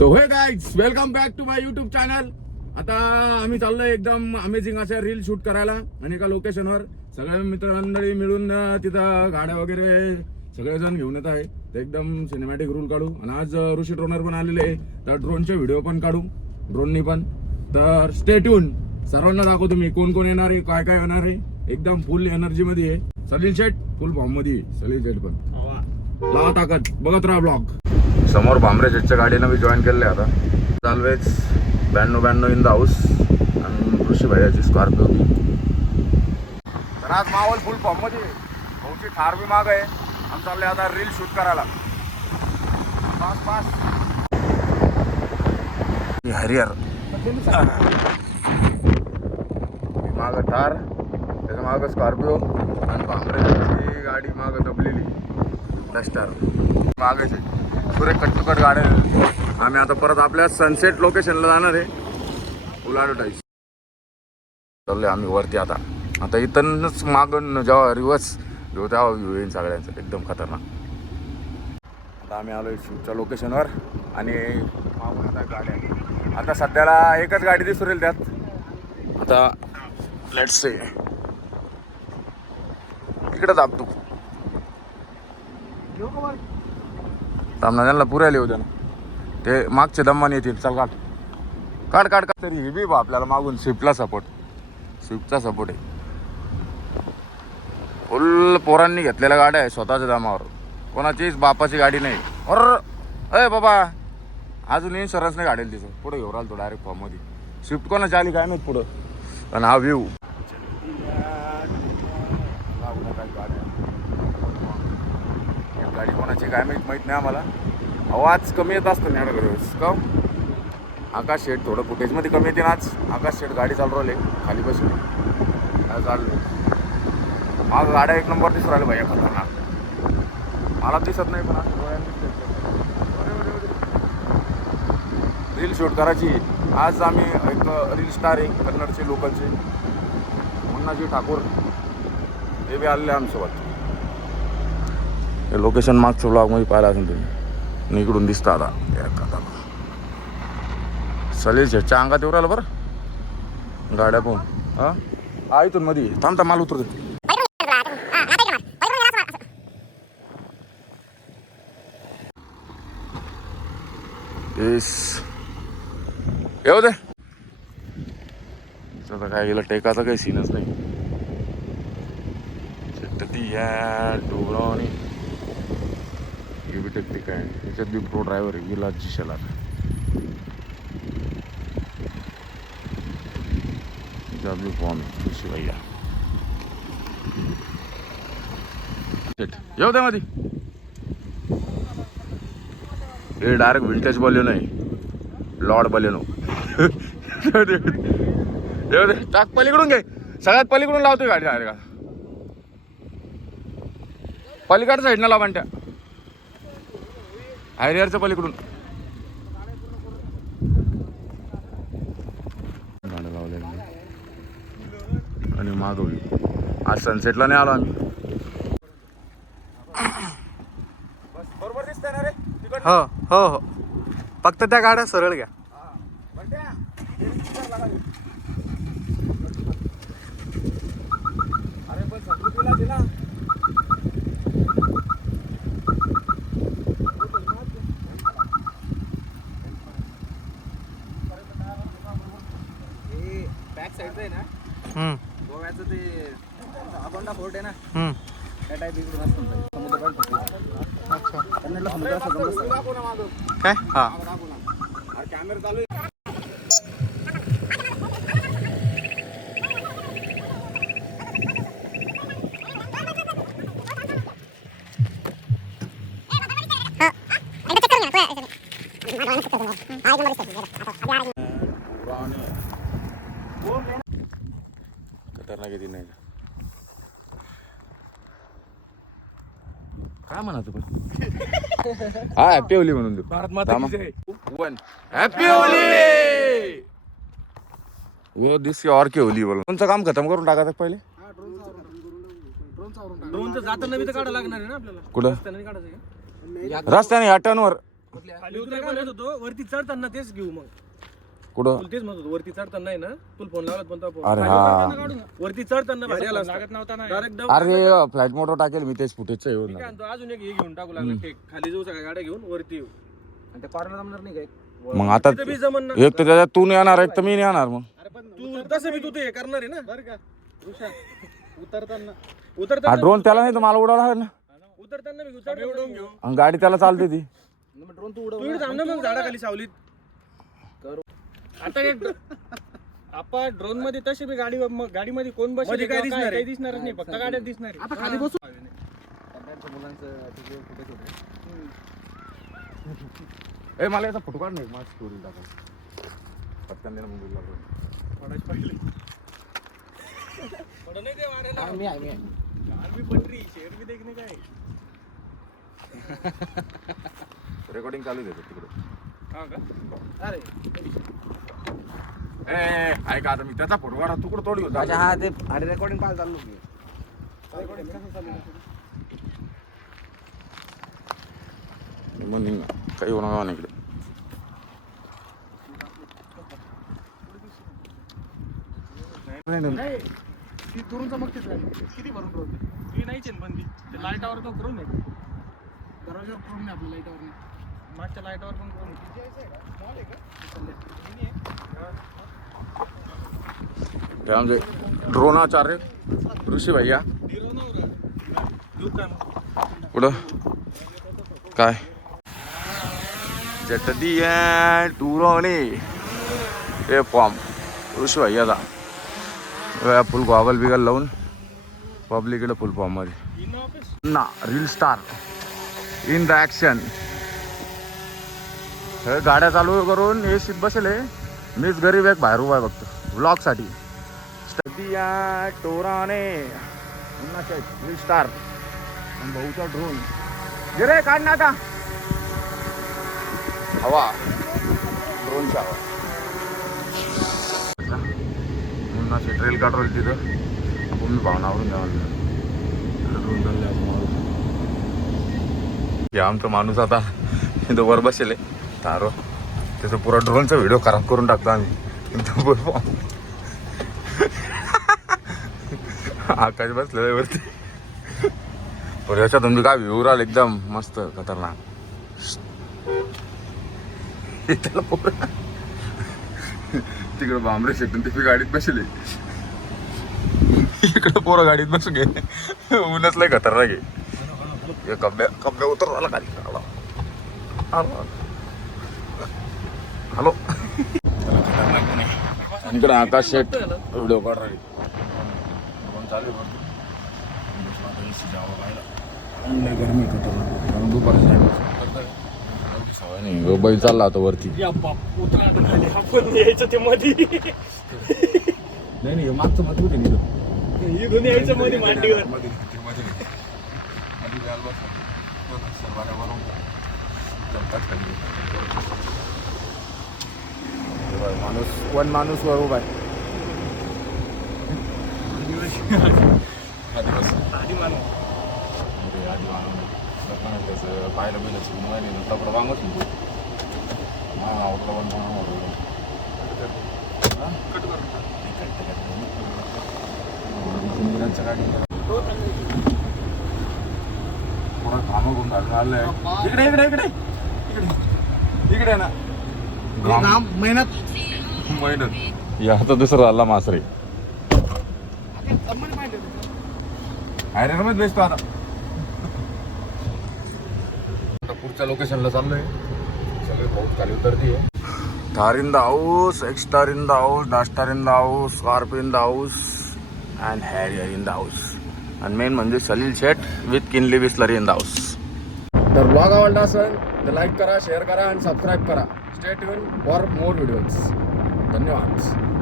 तो हे guys welcome back to my YouTube channel. आता आम्ही चाललोय एकदम अमेझिंग अशा रील शूट करायला आणि एका लोकेशनवर सगळे मित्रमंडळी मिळून तिथं गाड्या वगैरे सगळेजण घेऊन येत आहे. तर एकदम सिनेमॅटिक रूल काढू आणि आज ऋषी ड्रोनर पण आलेले आहे, तर ड्रोनचे व्हिडिओ पण काढू ड्रोननी पण. तर स्टे ट्यून, सर्वांना दाखवतो मी कोण कोण येणार आहे, काय काय होणार आहे. एकदम फुल एनर्जी मध्ये आहे. सलील शेट फुल फॉर्म मध्ये, सलील शेट पण लावा ताकद. बघत राहा ब्लॉग. समोर भांबरे शेटच्या गाडीनं मी जॉईन केले. आता ऑलवेज 92 इन द हाऊस आणि ऋषी भैयाची स्कॉर्पिओ. तर आज मावल फुल फॉर्म मध्ये, भाऊची थार बी माग आहे. आम्ही चालले आता रील शूट करायला. पास पास हरिहर माग थार, त्याच्या माग स्कॉर्पिओ आणि भांबरेची गाडी माग दबलेली डस्टर मागायची. पुरे कट गाड्या. आम्ही आता परत आपल्या सनसेट लोकेशनला जाणार आहे. उलाडटाईस चाललोय आम्ही वरती. आता इथूनच मागून जेव्हा रिवर्स घेऊ तेव्हा व्ह्यू येईल सगळ्यांचं एकदम खतरनाक. आता आम्ही आलो शूटच्या लोकेशनवर आणि मागून आता गाड्या. आता सध्याला एकच गाडी दिसून राहील त्यात. आता लेट्स से इकडे दाब तू त्यांना पुऱ्या येऊ द्या ना. ते मागचे दम्मान येतील. चल काढ काढ काढ काढ. तरी हे बी आपल्याला मागून स्विफ्टला सपोर्ट, स्विफ्टचा सपोर्ट आहे. फुल पोरांनी घेतलेल्या गाड्या आहे स्वतःच्या दामावर. कोणाचीच बापाची गाडी नाही. अरे बाबा अजून इन्शुरन्स नाही काढेल तिचं. पुढे घेऊन राहिलो तो डायरेक्ट फॉर्ममध्ये. स्विफ्ट कोणाची आली काय माहीत पुढं. आणि हा व्ह्यू गाडी कोणाची काय माहीत नाही आम्हाला. आवाज कमी येत असतो ना का. आकाश शेट थोडं फुटेजमध्ये कमी येते ना. आज आकाश शेट गाडी चालू राहिले खाली बसून. काय चाललं माझं गाड्या एक नंबर दिसून राहिले भैया खतरनाक. मला दिसत नाही पण रील शूट करायची. आज आम्ही एक रील स्टार आहे कन्नडचे लोकलचे मुन्नाजी ठाकूर, ते बी आलेले आमच्यासोबत. हे लोकेशन मागच्या ब्लॉगमध्ये पाहिलं असेल तुम्ही. इकडून दिसतं आता सलील शेटच्या अंगात येऊ राहिलं बरं गाड्या पाहून. हा इथून मध्ये थांबता माल उतरतो. येऊ दे आता काय गेलं. टेकाचा काही सीनच नाही. डोंगरावानी हे बी टेक्टिक आहे. त्याच्यात बी प्रो ड्रायव्हर आहे विलासजी शेलार. त्याच्यात बी फॉर्म ऋषी भैया. येऊ दे मध्ये. हे डायरेक्ट विंटेज बलेनो आहे, लॉर्ड बलेनो. येऊ दे टाक पलीकडून घे. सगळ्यात पलीकडून लावतोय गाडी डायरेक्ट. पलीकडच्या साईडनं लाव म्हणत्या हायरियरच्या पलीकडून. गाड्या लावल्या आणि मागवली. आज सनसेटला नाही आलो आम्ही. बरोबर दिसतंय ना रे. हो हो हो, फक्त त्या गाड्या सरळ घ्या. अरे पण संस्कृतीला दिला. साईड आहे ना गोव्याचं ते अकोंडा फोर्ट आहे ना, त्या टाईप इकडून असतं समुद्र. अच्छा कन्नडला समुद्र काय. हा कॅमेरा चालू आहे. खतरनाक येते नाही काय म्हणायचं पण. हा हॅपी होली म्हणून भारत माता हॅपी होली. वो दिस और की होली बोल. कोणचं काम खतम करून टाकायचं पहिले. ड्रोनचं जाताना बी तर काढायला लागणार आहे ना आपल्याला. कुठं रस्त्याने काढायचं. रस्त्याने या टर्नवर खाली उतर काय म्हणत होतो वरती चढताना तेच घेऊ मग कुठं तुला तेच म्हणत होतो वरती चढताना आहे ना तुला फोन लावत पण अरे हा वरती चढताना भारी आला लागत नव्हता ना डायरेक्ट अरे फ्लाईट मोटर टाकेल मी तेच फुटेजचं येऊन काय म्हणतो अजून एक हे घेऊन टाकू लागलं टेक खाली जाऊ सगळ्या गाड्या घेऊन वरती येऊ आणि ते कॉर्नर जमणार नाही काय मग आता तिथं बी जमन ना एक तर त्याच्यात तू नाही येणार एक तर मी नाही येणार मग तू तसं बी तू ते हे करणार आहे ना बरं का उतरताना हा उतरताना ड्रोन त्याला नाही तर मला उडावला आहे ना उतरताना मी उडवून घेऊ आणि गाडी त्याला चालते ती ड्रोन तू उडव थांब ना मग झाडाखाली सावलीत आता एक आपण ड्रोन मध्ये तशी बी गाडीमध्ये कोण बसेल काही दिसणारच नाही फक्त गाड्यात दिसणार आहे. आता खाली बसू ए मला याचा फोटो काढ नाही माझी स्टोरी टाका पटकन दे ना मग पडायच पहिले पड नाही ते वाऱ्याला मी आर्मी पटरी शेअर बी देखणे काय रेकॉर्डिंग चालू आहे तिकडे हा का अरे ए ऐका आता मी त्याचा फोटो काढा तुकडं तोडी होता हा ते अरे रेकॉर्डिंग पाहायला चाललो मी रेकॉर्डिंग कसं चालू मग निघा काही होणार नाही इकडे नाही ती दुरून चमकतेच किती भरून ठेवते ती नाहीच आहे बंदी ते लाईटावर तो करून आहे दरवाजावर करून नाही आपल्या लाईटावर मागच्या लाईटावर पण करून हे आमचे ड्रोनाचार्य ऋषी भैया पुढं काय चटदिया टुरोने हे फॉर्म ऋषी भैयाचा फुल गॉगल बिगल लावून पब्लिक इकडे फुल फॉर्म मध्ये ना reel star in the action हे गाड्या चालू करून हे शीत बसेल मीच गरीब एक बाहेर उभा आहे फक्त व्लॉगसाठी स्टडिया टोराने रील स्टार भाऊचा ड्रोन गिरे काढ ना आता हवा ड्रोनची हवा मुन्नाची ट्रेल काढवली तिथं आपण मी भावनावरून द्यावं हे आमचा माणूस आता इथं वर बसेल तारो त्याचा पुरा ड्रोनचा व्हिडिओ खराब करून टाकतो आम्ही आकाश बसलेलं वरती पर याच्यात तुम्ही काय व्ह्यू राहिल एकदम मस्त खतरनाक त्याला पोरं तिकडं बांबरे शेटून ते गाडीत बसले इकडं पोरं गाडीत बसून घे ऊनच लय खतरनाक आहे कब्या उतर झाला खाली हॅलो इकडे आकाश शेट व्हिडिओ काढ राहील चालू गरमी खतरनाक कारण दुपारची सवय नाही बैल चालला होता वरती यायचं ते मध्ये नाही मागचं मध्ये होते इथून यायचं मध्ये मांडीवर माणूस वन माणूस वर उभा आहे आधी मानव पाहायला पहिलं कपडा वांगच थोडं कामं घेऊन घालून आलंय इकडे इकडे इकडे इकडे इकडे ना मेहनत या आता दुसरा आला मासरे आयरन मध्ये बेसतो आता पुढच्या लोकेशनला चाललोय सगळे पाऊस खाली उतरतीये star in the house x star in the house डा star in the house Scorpio in the house and Harrier in the house आणि मेन म्हणजे Salil Shet with Kinley Bisleri in the house तर ब्लॉग आवडला असेल तर लाईक करा share करा आणि सबस्क्राईब करा stay tune for more videos धन्यवाद